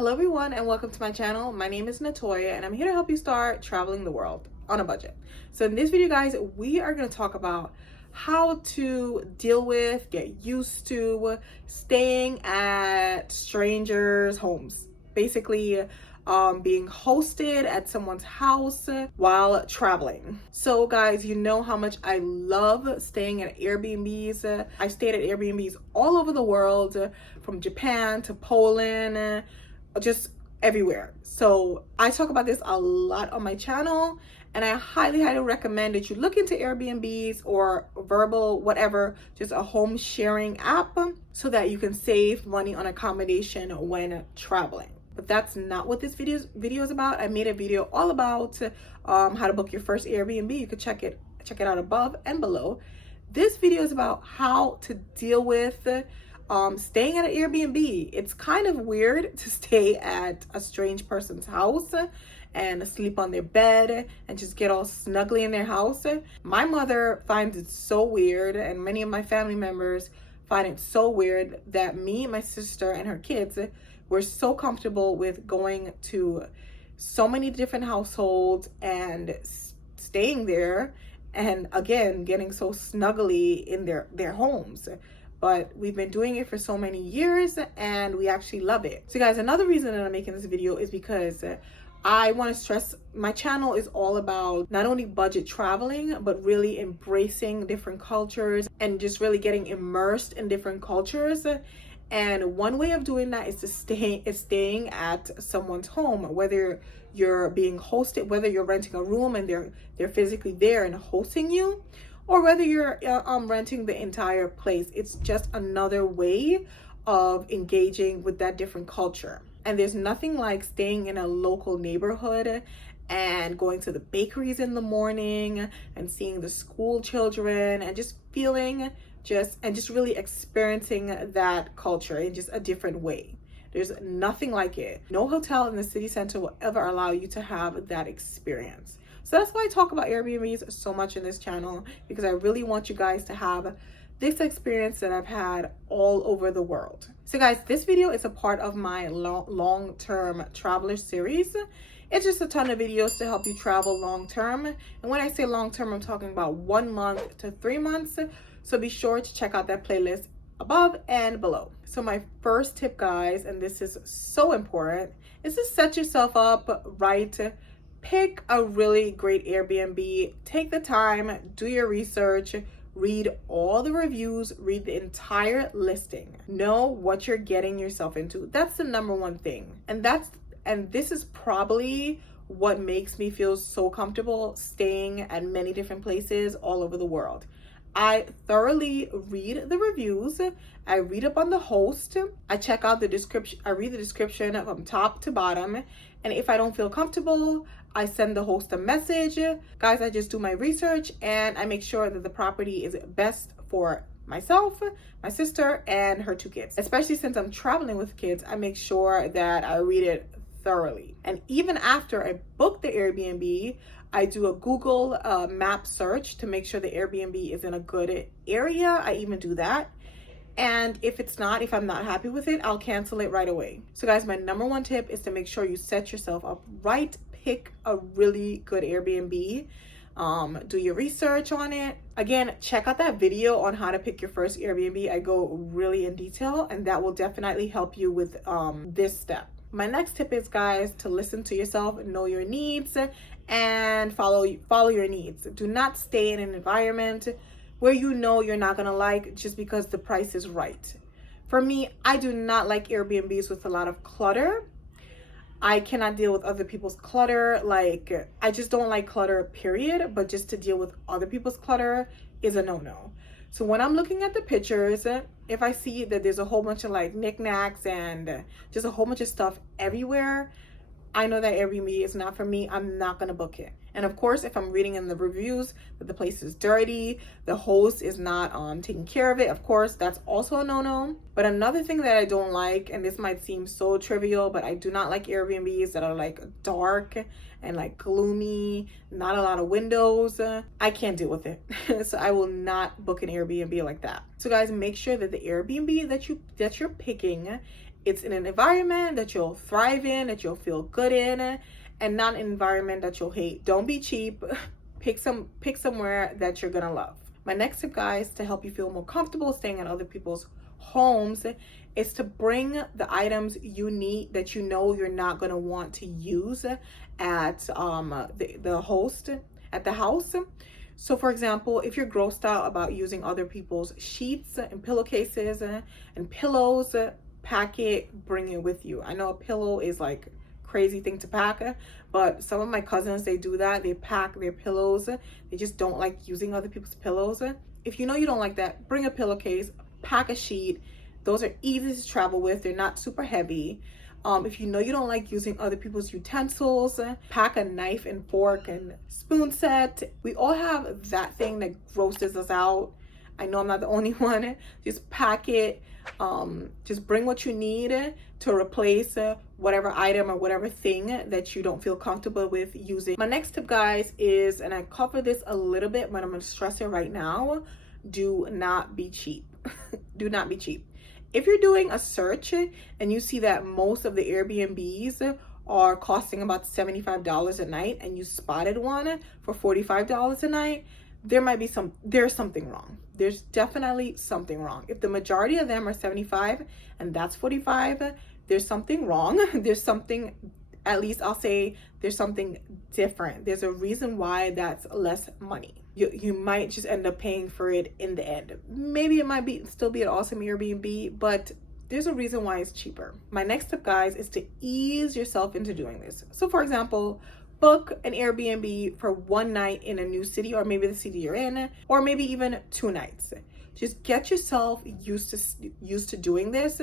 Hello everyone and welcome to my channel. My name is Natoya and I'm here to help you start traveling the world on a budget. So in this video guys, we are going to talk about how to deal with, get used to staying at strangers' homes. Basically, being hosted at someone's house while traveling. So guys, you know how much I love staying at Airbnbs. I've stayed at Airbnbs all over the world, from Japan to Poland, just everywhere. So I talk about this a lot on my channel, and I highly recommend that you look into Airbnbs or Verbal, whatever, just a home sharing app, so that you can save money on accommodation when traveling. But that's not what this video is about. I made a video all about how to book your first Airbnb. You could check it out above and below. This video is about how to deal with staying at an Airbnb. It's kind of weird to stay at a strange person's house and sleep on their bed and just get all snuggly in their house. My mother finds it so weird, and many of my family members find it so weird, that me, my sister, and her kids were so comfortable with going to so many different households and staying there, and again getting so snuggly in their homes. But we've been doing it for so many years and we actually love it. So guys, another reason that I'm making this video is because I want to stress my channel is all about not only budget traveling, but really embracing different cultures and just really getting immersed in different cultures. And one way of doing that is staying at someone's home, whether you're being hosted, whether you're renting a room and they're physically there and hosting you, or whether you're renting the entire place. It's just another way of engaging with that different culture. And there's nothing like staying in a local neighborhood and going to the bakeries in the morning and seeing the school children and just feeling just really experiencing that culture in just a different way. There's nothing like it. No hotel in the city center will ever allow you to have that experience. So that's why I talk about Airbnbs so much in this channel, because I really want you guys to have this experience that I've had all over the world. So guys, this video is a part of my long-term traveler series. It's just a ton of videos to help you travel long-term. And when I say long-term, I'm talking about 1 month to 3 months. So be sure to check out that playlist above and below. So my first tip, guys, and this is so important, is to set yourself up right. Pick a really great Airbnb. Take the time, do your research, read all the reviews, read the entire listing. Know what you're getting yourself into. That's the number one thing. And this is probably what makes me feel so comfortable staying at many different places all over the world. I thoroughly read the reviews. I read up on the host. I check out the description. I read the description from top to bottom. And if I don't feel comfortable, I send the host a message. Guys, I just do my research and I make sure that the property is best for myself, my sister, and her 2 kids. Especially since I'm traveling with kids, I make sure that I read it thoroughly. And even after I book the Airbnb, I do a Google map search to make sure the Airbnb is in a good area. I even do that. And if I'm not happy with it, I'll cancel it right away. So guys, my number one tip is to make sure you set yourself up right. Pick a really good Airbnb. Do your research on it. Again, check out that video on how to pick your first Airbnb. I go really in detail, and that will definitely help you with this step. My next tip is, guys, to listen to yourself, know your needs, and follow your needs. Do not stay in an environment where you know you're not gonna like just because the price is right. For me, I do not like Airbnbs with a lot of clutter. I cannot deal with other people's clutter. Like, I just don't like clutter, period. But just to deal with other people's clutter is a no-no. So when I'm looking at the pictures, if I see that there's a whole bunch of like knickknacks and just a whole bunch of stuff everywhere, I know that Airbnb is not for me. I'm not gonna book it. And of course, if I'm reading in the reviews that the place is dirty, the host is not taking care of it, of course, that's also a no-no. But another thing that I don't like, and this might seem so trivial, but I do not like Airbnbs that are like dark and like gloomy, not a lot of windows. I can't deal with it. So I will not book an Airbnb like that. So guys, make sure that the Airbnb that you're picking it's in an environment that you'll thrive in, that you'll feel good in, and not an environment that you'll hate. Don't be cheap. Pick somewhere that you're gonna love. My next tip, guys, to help you feel more comfortable staying in other people's homes is to bring the items you need that you know you're not gonna want to use at the host at the house. So for example, if you're grossed out about using other people's sheets and pillowcases and pillows, pack it, bring it with you. I know a pillow is like crazy thing to pack, but some of my cousins, they do that. They pack their pillows. They just don't like using other people's pillows. If you know you don't like that, bring a pillowcase, pack a sheet. Those are easy to travel with. They're not super heavy. If you know you don't like using other people's utensils, pack a knife and fork and spoon set. We all have that thing that grosses us out. I know I'm not the only one. Just pack it. Just bring what you need to replace whatever item or whatever thing that you don't feel comfortable with using. My next tip, guys, is, and I covered this a little bit, but I'm going to stress it right now, do not be cheap. Do not be cheap. If you're doing a search and you see that most of the Airbnbs are costing about $75 a night and you spotted one for $45 a night, there's something wrong. There's definitely something wrong. If the majority of them are 75 and that's 45, there's something wrong. There's something, at least I'll say there's something different. There's a reason why that's less money. You might just end up paying for it in the end. Maybe it might still be an awesome Airbnb, but there's a reason why it's cheaper. My next tip, guys, is to ease yourself into doing this. So for example, book an Airbnb for one night in a new city, or maybe the city you're in, or maybe even 2 nights. Just get yourself used to doing this.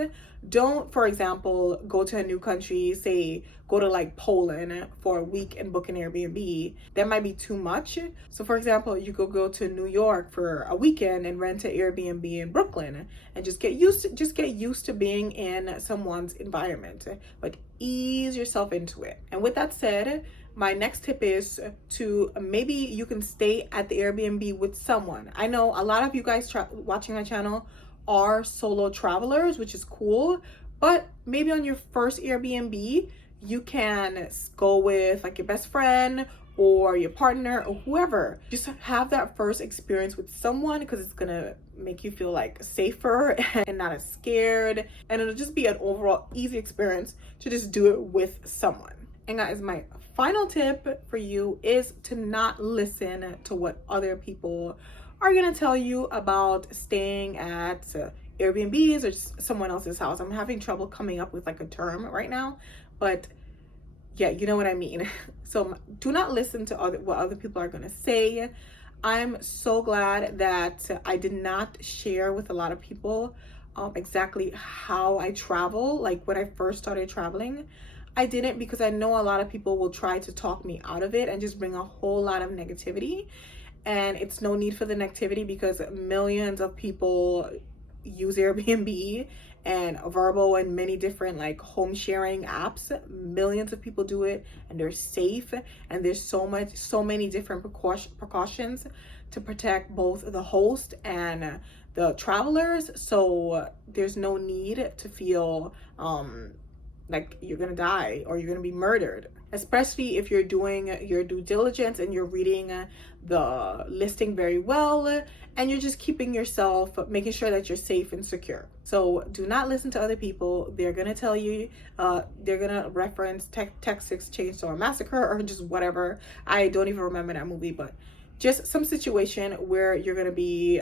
Don't, for example, go to a new country, say go to like Poland for a week and book an Airbnb. That might be too much. So for example, you could go to New York for a weekend and rent an Airbnb in Brooklyn and just get used to being in someone's environment, but ease yourself into it. And with that said, my next tip is to maybe you can stay at the Airbnb with someone. I know a lot of you guys watching my channel are solo travelers, which is cool, but maybe on your first Airbnb, you can go with like your best friend or your partner or whoever. Just have that first experience with someone, because it's gonna make you feel like safer and not as scared, and it'll just be an overall easy experience to just do it with someone. And guys, my final tip for you is to not listen to what other people are gonna tell you about staying at Airbnbs or just someone else's house. I'm having trouble coming up with like a term right now, but yeah, you know what I mean. So do not listen to what other people are gonna say. I'm so glad that I did not share with a lot of people exactly how I travel. Like when I first started traveling, I didn't, because I know a lot of people will try to talk me out of it and just bring a whole lot of negativity. And it's no need for the negativity, because millions of people use Airbnb and Vrbo and many different like home sharing apps. Millions of people do it and they're safe. And there's so many different precautions to protect both the host and the travelers. So there's no need to feel like you're gonna die or you're gonna be murdered, especially if you're doing your due diligence and you're reading the listing very well and you're just keeping yourself, making sure that you're safe and secure. So do not listen to other people. They're gonna tell you, they're gonna reference Texas Chainsaw Massacre or just whatever. I don't even remember that movie, but just some situation where you're gonna be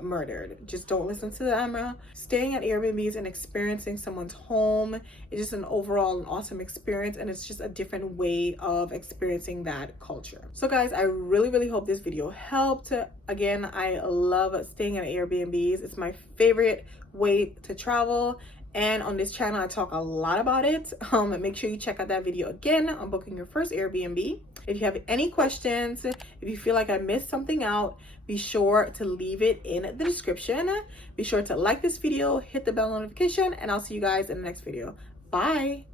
murdered. Just don't listen to them. Staying at Airbnbs and experiencing someone's home is just an overall an awesome experience, and it's just a different way of experiencing that culture. So guys, I really hope this video helped. Again, I love staying at Airbnbs. It's my favorite way to travel. And on this channel, I talk a lot about it. Make sure you check out that video again on booking your first Airbnb. If you have any questions, if you feel like I missed something out, be sure to leave it in the description. Be sure to like this video, hit the bell notification, and I'll see you guys in the next video. Bye.